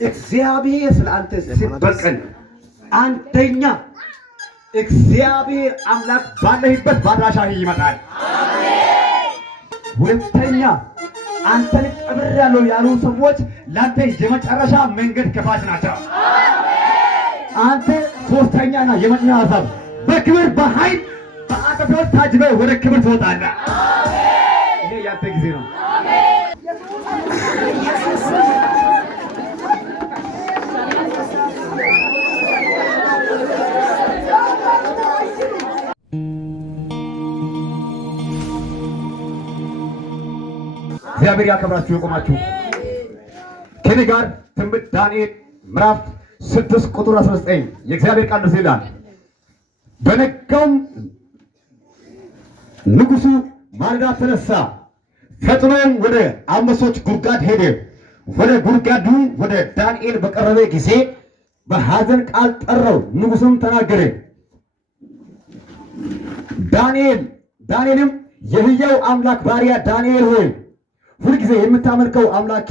እግዚአብሔር ስለአንተ ሲበቀል አንደኛ እግዚአብሔር አምላክ ባለህበት ባድራሻህ ይመጣል። ሁለተኛ አንተን ቀብሬያለሁ ያሉ ሰዎች ላንተ የመጨረሻ መንገድ ከፋች ናቸው። አንተ ሶስተኛና የመጨረሻ ሀሳብ በክብር በኃይል በአጠፋዎች ታጅበህ ወደ ክብር ትወጣለህ። ይሄ ያንተ ጊዜ ነው። እግዚአብሔር ያከብራችሁ የቆማችሁ ከኔ ጋር ትንቢተ ዳንኤል ምዕራፍ 6 ቁጥር 19 የእግዚአብሔር ቃል እንደዚህ ይላል። በነጋውም ንጉሡ ማለዳ ተነሳ፣ ፈጥኖም ወደ አንበሶች ጉድጓድ ሄደ። ወደ ጉድጓዱ ወደ ዳንኤል በቀረበ ጊዜ በሐዘን ቃል ጠራው። ንጉሡም ተናገረ። ዳንኤልም የሕያው አምላክ ባሪያ ዳንኤል ሆይ ሁልጊዜ የምታመልከው አምላኪ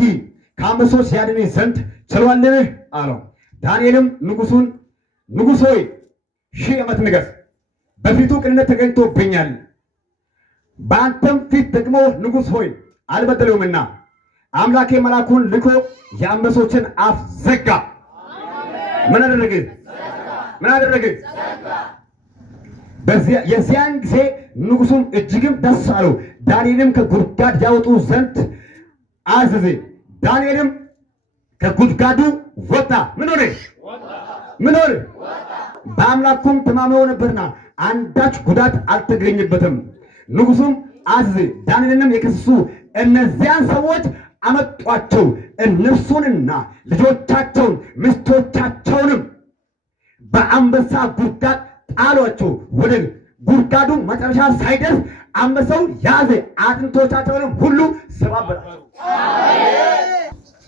ከአንበሶች ያድንህ ዘንድ ችሏልን? አለው። ዳንኤልም ንጉሥ ሆይ 1000 ዓመት ንገሥ፣ በፊቱ ቅንነት ተገኝቶብኛል። በአንተም ፊት ደግሞ ንጉሥ ሆይ አልበደለውምና አምላኬ መልአኩን ልኮ የአንበሶችን አፍ ዘጋ። ምን አደረገ? የዚያን ጊዜ ንጉሡም እጅግም ደስ አለው። ዳንኤልም ከጉድጓድ ያወጡ ዘንድ አዘዘ። ዳንኤልም ከጉድጓዱ ወጣ። ምን ሆነ? በአምላኩም ተማምኖ ነበርና አንዳች ጉዳት አልተገኘበትም። ንጉሡም አዘዘ። ዳንኤልንም የከሰሱ እነዚያን ሰዎች አመጧቸው። እነርሱንና ልጆቻቸውን ሚስቶቻቸውንም በአንበሳ ጉድጓድ ጣሏቸው። ወደ ጉድጓዱ መጨረሻ ሳይደርስ አንበሳው ያዘ፣ አጥንቶቻቸውንም ሁሉ ሰባበራቸው።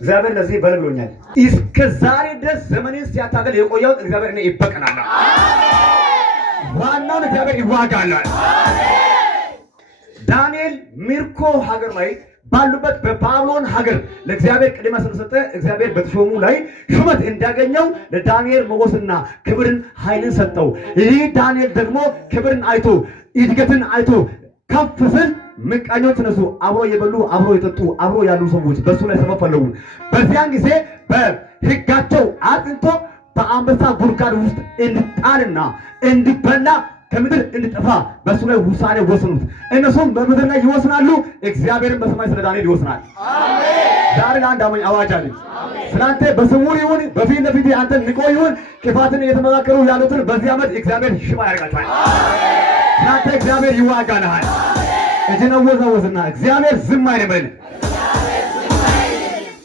እግዚአብሔር ለዚህ በልሎኛል። እስከ ዛሬ ድረስ ዘመኔን ሲያታገል የቆየውን እግዚአብሔር እኔ ይበቀናል። ዋናውን እግዚአብሔር ይዋጋል። ዳንኤል ሚርኮ ሀገር ላይ ባሉበት በባቢሎን ሀገር ለእግዚአብሔር ቅድሚያ ስለሰጠ እግዚአብሔር በተሾሙ ላይ ሹመት እንዲያገኘው ለዳንኤል ሞገስና ክብርን ኃይልን ሰጠው። ይህ ዳንኤል ደግሞ ክብርን አይቶ እድገትን አይቶ ከፍ ስል ምቀኞች ነሱ። አብሮ የበሉ አብሮ የጠጡ አብሮ ያሉ ሰዎች በሱ ላይ ሰበብ ፈለጉ። በዚያን ጊዜ በሕጋቸው አጥንቶ በአንበሳ ጉድጓድ ውስጥ እንዲጣልና እንዲበላ ከምድር እንዲጠፋ በሱ ላይ ውሳኔ ወሰኑት። እነሱም በምድር ላይ ይወስናሉ፣ እግዚአብሔርን በሰማይ ስለ ዳንኤል ይወስናል። ዛሬ ለአንድ አማኝ አዋጅ አለኝ። ስላንተ በስውር ይሁን በፊት ለፊት አንተን ንቆ ይሁን ክፋትን እየተመካከሩ ያሉትን በዚህ ዓመት እግዚአብሔር ሽባ ያደርጋቸዋል። ስላንተ እግዚአብሔር ይዋጋልሃል። እጅን አወዛወዝና እግዚአብሔር ዝም አይበል።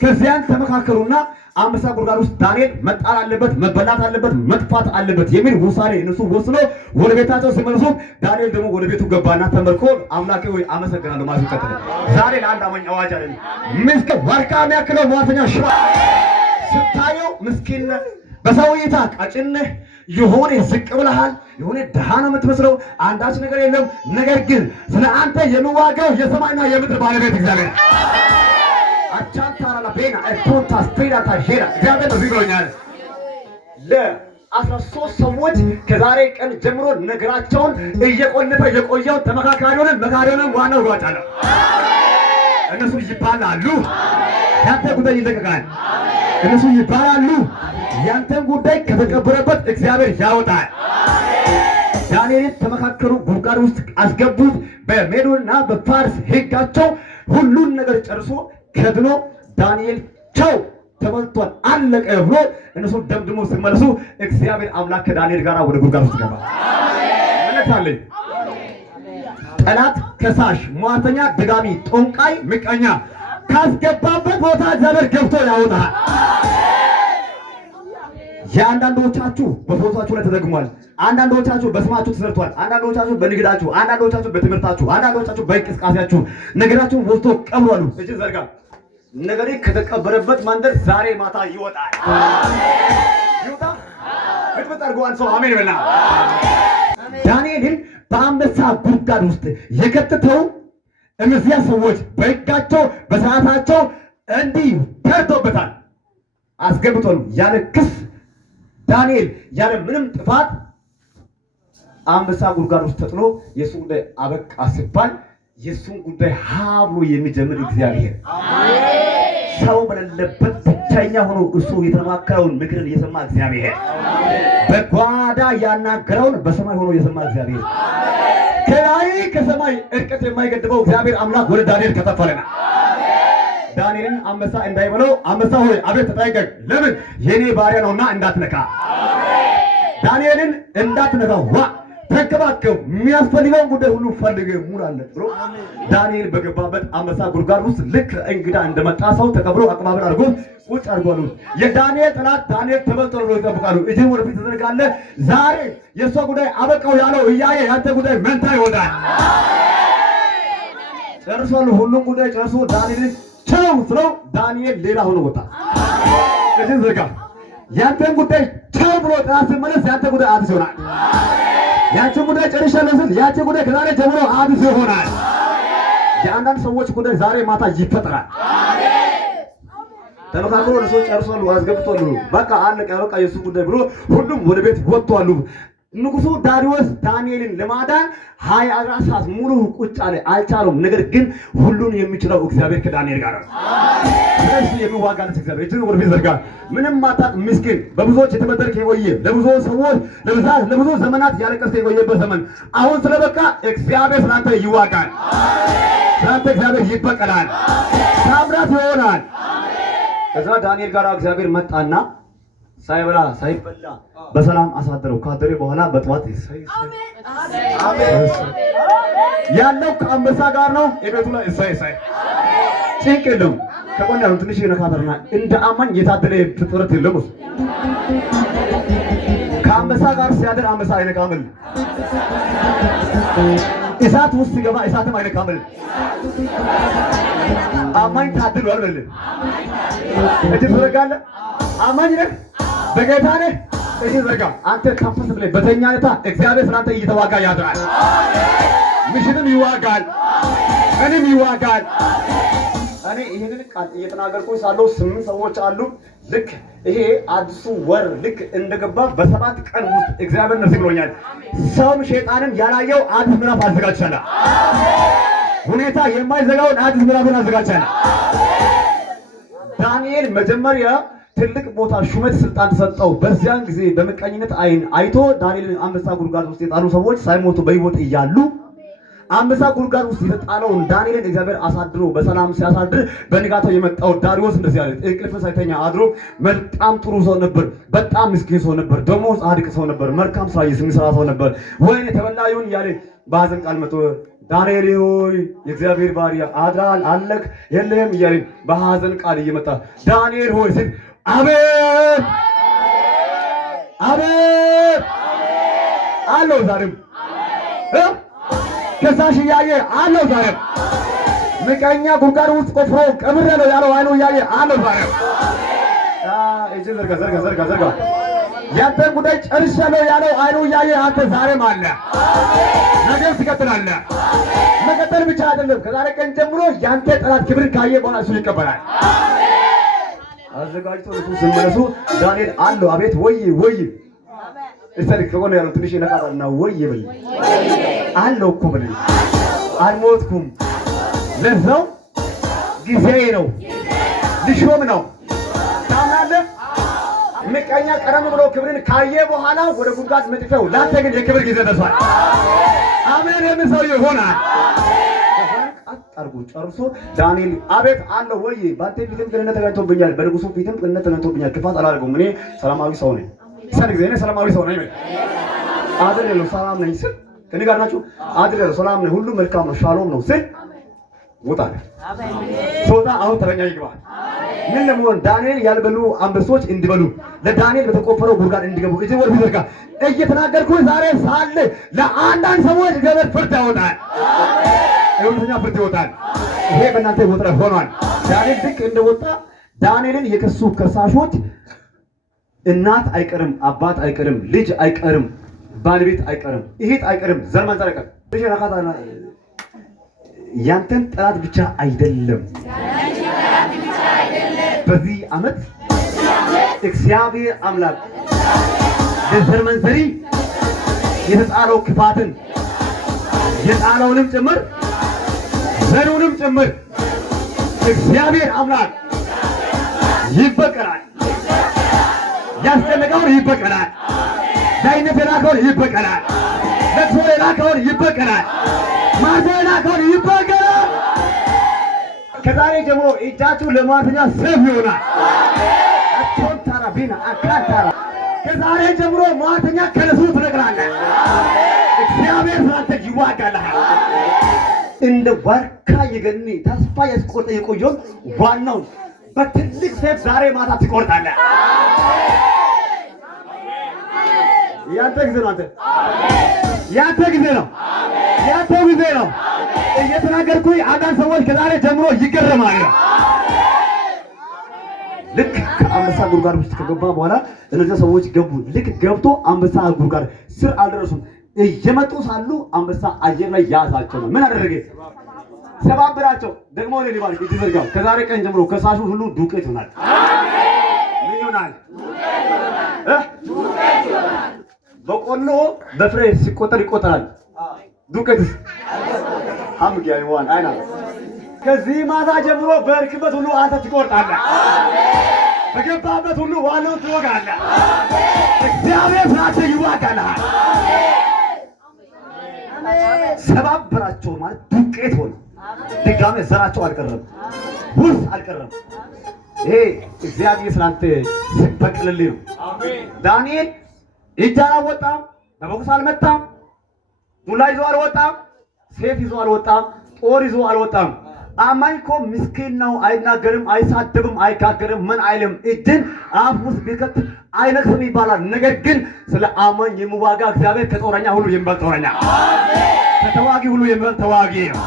ከዚያን ተመካከሩና አንበሳ ጉድጓድ ውስጥ ዳንኤል መጣል አለበት፣ መበላት አለበት፣ መጥፋት አለበት የሚል ውሳኔ እነሱ ወስኖ ወደ ቤታቸው ሲመለሱ ዳንኤል ደግሞ ወደ ቤቱ ገባና ተመልኮ አምላኬ ሆይ አመሰግናለሁ ማለት ይቀጥል። ዛሬ ለአንድ አማኝ አዋጅ አለኝ። ምስኪን ዋርካ የሚያክለው ሟርተኛ ሽባ ስታየው ምስኪን በሰው እይታ ቀጭን የሆነ ዝቅ ብለሃል፣ የሆነ ድሃ ነው የምትመስለው፣ አንዳች ነገር የለም። ነገር ግን ስለ አንተ የሚዋጋው የሰማይና የምድር ባለቤት እግዚአብሔር አቻንታራላ ቤና ኤፖንታ ስፔዳታ ሄዳ እግዚአብሔር ነው ብሎኛል። ለ13 ሰዎች ከዛሬ ቀን ጀምሮ ነገራቸውን እየቆለፈ የቆየው ተመካካሪውን መካሪውን ዋናው ሯጫለ እነሱ ይባላሉ። ያንተ ጉዳይ ይለቀቃል። እነሱ ይባላሉ። ያንተን ጉዳይ ከተቀበረበት እግዚአብሔር ያወጣል። ዳንኤልን ተመካከሩ፣ ጉድጓድ ውስጥ አስገቡት። በሜዶንና በፋርስ ሕጋቸው ሁሉን ነገር ጨርሶ ከድኖ ዳንኤል ቻው ተመልቷል አለቀ ብሎ እነሱ ደምድሞ ሲመለሱ እግዚአብሔር አምላክ ከዳንኤል ጋር ወደ ጉድጓድ ውስጥ ገባ። አለታለኝ ጠላት፣ ከሳሽ፣ ሟርተኛ፣ ደጋሚ፣ ጦንቃይ፣ ምቀኛ ካስገባበት ቦታ እግዚአብሔር ገብቶ ያወጣል። የአንዳንዶቻችሁ በፎቶአችሁ ላይ ተደግሟል። አንዳንዶቻችሁ በስማችሁ ተሰርቷል። አንዳንዶቻችሁ በንግዳችሁ፣ አንዳንዶቻችሁ በትምህርታችሁ፣ አንዳንዶቻችሁ በእንቅስቃሴያችሁ ነገራችሁን ወስዶ ቀብሯሉ። እጅ ዘርጋ። ነገሬ ከተቀበረበት መንደር ዛሬ ማታ ይወጣል። ይወጣ ፍጥጥ አድርጎ አንድ ሰው አሜን በላ። ዳንኤልን በአንበሳ ጉድጓድ ውስጥ የከተተው እነዚያ ሰዎች በሕጋቸው በሥርዓታቸው እንዲህ ተርቶበታል። አስገብቷል። ያለ ክስ ዳንኤል ያለ ምንም ጥፋት አንበሳ ጉድጓድ ውስጥ ተጥሎ የሱ ጉዳይ አበቃ ሲባል የሱን ጉዳይ ብሎ የሚጀምር እግዚአብሔር ሰው በሌለበት ብቸኛ ሆኖ እሱ የተማከረውን ምክርን የሰማ እግዚአብሔር በጓዳ ያናገረውን በሰማይ ሆኖ የሰማ እግዚአብሔር ከላይ ከሰማይ እርቀት የማይገድበው እግዚአብሔር አምላክ ወደ ዳንኤል ከተፈለና ዳንኤልን አንበሳ እንዳይበለው አንበሳ ሆይ አቤት ተጠንቀቅ፣ ለምን የኔ ባሪያ ነውና እንዳትነካ፣ ዳንኤልን እንዳትነካው ተከባከው የሚያስፈልገውን ጉዳይ ሁሉ ፈልገ ሙላለት ብሎ ዳንኤል በገባበት አንበሳ ጉድጓድ ውስጥ ልክ እንግዳ እንደመጣ ሰው ተቀብሎ አቀባበል አድርጎ ቁጭ አድርጓሉ። የዳንኤል ጠላት ዳንኤል ተበልጦ ነው ይጠብቃሉ። እጅን ወደፊት ተዘርጋለህ። ዛሬ የእሷ ጉዳይ አበቃው ያለው እያየ ያንተ ጉዳይ መንታ ይወጣል። ጨርሷል። ሁሉም ጉዳይ ጨርሶ ዳንኤልን ቻው ስለው ዳንኤል ሌላ ሆኖ ወጣ። እጅን ዘርጋ። ያንተን ጉዳይ ቻው ብሎ ጠላት ሲመለስ ያንተ ጉዳይ አዲስ ይሆናል። ያንቺ ጉዳይ ጨርሻለሁ ስል ያንቺ ጉዳይ ከዛሬ ጀምሮ አዲስ ይሆናል። የአንዳንድ ሰዎች ጉዳይ ዛሬ ማታ ይፈጠራል። ተመካክሮ ለሰው ጨርሷል፣ አስገብቷል። በቃ አለቀ በቃ የሱ ጉዳይ ብሎ ሁሉም ወደ ቤት ወጥቷል። ንጉሱ ዳሪዮስ ዳንኤልን ለማዳን 24 ሰዓት ሙሉ ቁጭ አለ፣ አልቻለውም። ነገር ግን ሁሉን የሚችለው እግዚአብሔር ከዳንኤል ጋር ነው። ስለዚህ የሚዋጋለት እግዚአብሔር እጅን ወደ ፊት ዘርጋ። ምንም ማጣት ምስኪን በብዙዎች የተበደልክ የቆየ ለብዙ ሰዎች ለብዙ ዘመናት ያለቀስክ የቆየበት ዘመን አሁን ስለበቃ እግዚአብሔር ስላንተ ይዋጋል። ስላንተ እግዚአብሔር ይበቀላል። ታምራት ይሆናል። ከዛ ዳንኤል ጋር እግዚአብሔር መጣና ሳይበላ ሳይበላ በሰላም አሳደረው። ካደረ በኋላ በጠዋት ያለው ከአንበሳ ጋር ነው። የቤቱ ላይ እሳይ ጭንቅ የለም። ከቆን ያለው ትንሽ ነካተርና እንደ አማኝ የታደለ ፍጥረት የለም። ከአንበሳ ጋር ሲያደር አንበሳ አይነካምል። እሳት ውስጥ ሲገባ እሳትም አይነካምል። አማኝ ታድሏል በል እጅ ትዘረጋለህ። አማኝ ነህ፣ በጌታ ነህ። እጅ ዘርጋ። አንተ ካፈስ ብለህ በተኛነታ እግዚአብሔር ስላንተ እየተዋጋ ያድራል። ምሽትም ይዋጋል፣ ቀንም ይዋጋል። እኔ ይሄንን ቃል እየተናገርኩ ሳለው 8 ሰዎች አሉ። ልክ ይሄ አዲሱ ወር ልክ እንደገባ በ7 ቀን ውስጥ እግዚአብሔር እንደዚህ ብሎኛል። ሰውም ሸይጣንም ያላየው አዲስ ምዕራፍ አዘጋጅቻለሁ። ሁኔታ የማይዘጋውን አዲስ ምዕራፍን አዘጋጅቻለሁ። ዳንኤል መጀመሪያ ትልቅ ቦታ ሹመት ስልጣን ተሰጠው። በዚያን ጊዜ በመቀኝነት አይን አይቶ ዳንኤልን አንበሳ ጉድጓድ ውስጥ የጣሉ ሰዎች ሳይሞቱ በሕይወት እያሉ አንበሳ ጉድጓድ ውስጥ የተጣለውን ዳንኤልን እግዚአብሔር አሳድሮ በሰላም ሲያሳድር በንጋታው የመጣው ዳሪዮስ እንደዚህ ያለ እንቅልፍ ሳይተኛ አድሮ በጣም ጥሩ ሰው ነበር። በጣም ምስኪን ሰው ነበር። ደግሞ ጻድቅ ሰው ነበር። መልካም ስራ የሚሰራ ሰው ነበር። ወይኔ ተበላዩን ያለ በሐዘን ቃል መጥቶ ዳንኤል ሆይ የእግዚአብሔር ባሪያ አድራል አለክ የለም እያለ በሐዘን ቃል እየመጣ ዳንኤል ሆይ ሲል አቤት አቤት አለው። ዛሬም ከሳሽ እያየ አለው። ዛሬም ምቀኛ ጉድጓድ ውስጥ ቆፍሮ ቀብር ያለው አይኑ እያየ አለው። ዛሬም እጅ ዘርጋ። ያንተን ጉዳይ ጨርሻለሁ ያለው አይኑ እያየ አንተ ዛሬም አለ። ነገም ትቀጥላለህ። መቀጠል ብቻ አይደለም፣ ከዛሬ ቀን ጀምሮ ያንተ ጠላት ክብርን ካየ በኋላ እሱ ይቀበላል። አዘጋጅቶ እሱ ሲመለሱ ዳንኤል አለው። አቤት ወይ እሰሪ ከሆነ ያለው ትንሽ ነቃታና ወይ በል አለው እኮ በል አልሞትኩም። ለዛው ጊዜዬ ነው፣ ልሾም ነው። ታምናለህ? ምቀኛ ቀረም ብሎ ክብርን ካየ በኋላ ወደ ጉድጓድ መጥፈው፣ ላንተ ግን የክብር ጊዜ ደርሷል። አሜን የሚል ሰው ይሆናል። አጣርጎ ጨርሶ ዳንኤል አቤት አለው ወይ ባንተ ፊትም ቅንነት ተገኝቶብኛል፣ በንጉሱ ፊትም ቅንነት ተገኝቶብኛል። ክፋት አላደርገውም። እኔ ሰላማዊ ሰው ነኝ። ጊዜ እኔ ሰላማዊ ሰው ነኝ። አድሬሎ ሰላም ነኝ ስል ከኔ ጋር ናችሁ። አድሬሎ ሰላም ነኝ፣ ሁሉ መልካም ነው፣ ሻሎም ነው ስል ወጣ። ሶታ አሁን ተረኛ ይግባ። ምን ለመሆን ዳንኤል ያልበሉ አንበሶች እንዲበሉ ለዳንኤል በተቆፈረው ጉድጓድ እንዲገቡ እጅ ወር ቢዘርጋ እየተናገርኩ ዛሬ ሳለ ለአንዳንድ ሰዎች እግዚአብሔር ፍርድ ያወጣል። እውነተኛ ፍርድ ይወጣል። ይሄ በእናንተ ወጥረ ሆኗል። ዳንኤል ልክ እንደወጣ ዳንኤልን የከሱ ከሳሾች እናት አይቀርም፣ አባት አይቀርም፣ ልጅ አይቀርም፣ ባለቤት አይቀርም፣ እህት አይቀርም፣ ዘር ማንዘር አይቀርም። እሺ ረካታና ያንተን ጠላት ብቻ አይደለም በዚህ ዓመት እግዚአብሔር አምላክ የዘር መንዘሪ የተጣለው ክፋትን የጣለውንም ጭምር ዘሩንም ጭምር እግዚአብሔር አምላክ ይበቀላል። ያስጨነቀውን ይበቀላል። ዳይነት የላከውን ይበቀላል። ለቅሶ የላከውን ይበቀላል። ማዘን የላከውን ይበቀላል። ከዛሬ ጀምሮ እጃችሁ ለሟርተኛ ሰይፍ ይሆናል። አቾንታራ ቢና አካታራ ከዛሬ ጀምሮ ሟርተኛ ከነሱ ትነቅላለህ። እግዚአብሔር ስላንተ ይዋጋልሃል። እንደ ዋርካ የገኒ ተስፋ ያስቆርጠ የቆየውን ዋናውን በትልቅ ሰይፍ ዛሬ ማታ ትቆርጣለህ። ያንተ ጊዜ ነው። ያንተ ጊዜ ነው። ያንተ ጊዜ ነው። እየተናገርኩኝ አንዳንድ ሰዎች ከዛሬ ጀምሮ ይገረማሉ። ልክ ከአንበሳ ጉድጓድ ውስጥ ከገባ በኋላ እነዚህ ሰዎች ገቡ። ልክ ገብቶ አንበሳ ጉድጓድ ስር አልደረሱም። እየመጡ ሳሉ አንበሳ አየር ላይ ያዛቸው ነው። ምን አደረገ? ሰባብራቸው። ደግሞ ነው ሊባል ይዘርጋው። ከዛሬ ቀን ጀምሮ ከሳሹ ሁሉ ዱቄት ይሆናል። ምን ይሆናል? ዱቄት ይሆናል። በቆሎ በፍሬ ሲቆጠር ይቆጠራል። ዱቄትስ ሐምግ ያይዋን አይና ከዚህ ማታ ጀምሮ በርክበት ሁሉ አንተ ትቆርጣለህ። በገባበት ሁሉ ዋናውን ትወጋለህ። እግዚአብሔር ስላንተ ይዋጋልሃል። ሰባብራቸው ማለት ዱቄት ሆነ። ድጋሜ ዘራቸው አልቀረም፣ ውርስ አልቀረም። ይሄ እግዚአብሔር ስላንተ ሲበቀልልህ ነው። ዳንኤል እጅ አላወጣም፣ በቦክስ አልመታም፣ ዱላ ይዞ አልወጣም፣ ሴፍ ይዞ አልወጣም፣ ጦር ይዞ አልወጣም። አማኝ እኮ ምስኪን ነው። አይናገርም፣ አይሳደብም፣ አይጋገርም፣ ምን አይልም። እጅን አፍ ውስጥ ቢከት አይነክስም ይባላል። ነገር ግን ስለ አማኝ የሚዋጋ እግዚአብሔር ከጦረኛ ሁሉ የሚበልጥ ጦረኛ፣ ከተዋጊ ሁሉ የሚበልጥ ተዋጊ ነው።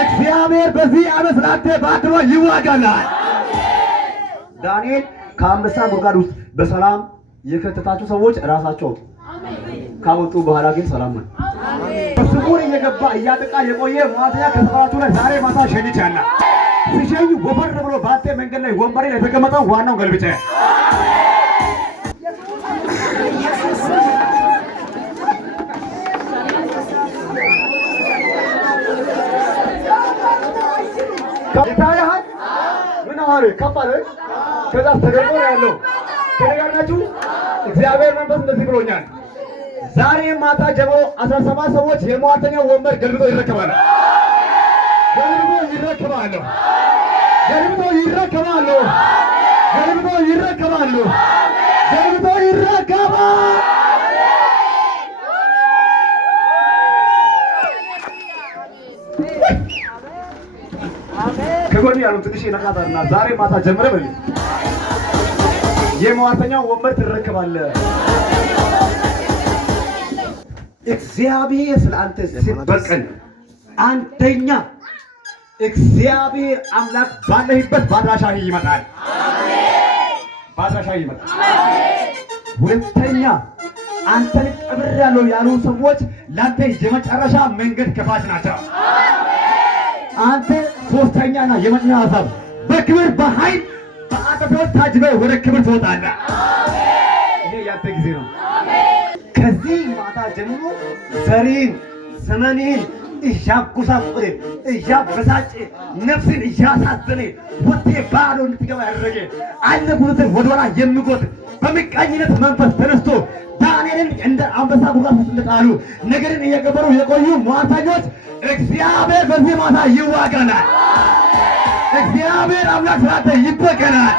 እግዚአብሔር በዚህ ዓመት ስላንተ በአደባባይ ይዋጋልሃል። ዳንኤል ከአንበሳ ጉድጓድ ውስጥ በሰላም የከተታችሁ ሰዎች ራሳቸው ካወጡ በኋላ ግን ሰላም ነው። በስውር እየገባ እያጠቃ የቆየ ሟርተኛ ከሰራችሁ ላይ ዛሬ ማታ ሸኝቻለሁ። ሲሸኝ ወፈር ብሎ ባቴ መንገድ ላይ ወንበሬ ላይ የተቀመጠው ዋናው ገልብጬ ይታያል። ምን አለ ከፋለ ከዛ ተገርሞ ያለው ከነጋናችሁ እግዚአብሔር መንፈስ እንደዚህ ብሎኛል። ዛሬ ማታ ጀምሮ 17 ሰዎች የሟርተኛው ወንበር ገልብጦ ይረከባሉ። ገልብጦ ይረከባሉ። ገልብጦ ይረከባሉ። ገልብጦ ይረከባሉ። ገልብጦ ይረከባሉ። ከጎን ያሉት ትንሽ ይነካታልና ዛሬ ማታ ጀምረ በል የሟርተኛው ወንበር ትረከባለህ። እግዚአብሔር ስለአንተ ሲበቀል አንደኛ እግዚአብሔር አምላክ ባለህበት ባድራሻህ ይመጣል። ባድራሻህ ይመጣል። ሁለተኛ አንተን ቀብሬያለሁ ያሉ ሰዎች ለአንተ የመጨረሻ መንገድ ከፋች ናቸው። አንተ ሶስተኛና የመጨረሻ ሀሳብ በክብር በኃይል በአጠፋዎች ታጅበህ ወደ ክብር ትወጣለህ። ይሄ ያንተ ጊዜ ነው። ከዚህ ማታ ጀምሮ ዘሬን ዘመኔን እያጎሳቆለ እያበሳጨ ነፍስን እያሳዘነ ወጤ ባዶ እንድትገባ ያደረገ አለጉትን ወደኋላ የሚጎት በምቀኝነት መንፈስ ተነስቶ ዳንኤልን እንደ አንበሳ ጉድጓድ ውስጥ እንደጣሉ ነገርን እየቀበሩ የቆዩ ሟርተኞች እግዚአብሔር በዚህ ማታ ይዋጋናል። እግዚአብሔር አምላክ ስላንተ ይበቀላል።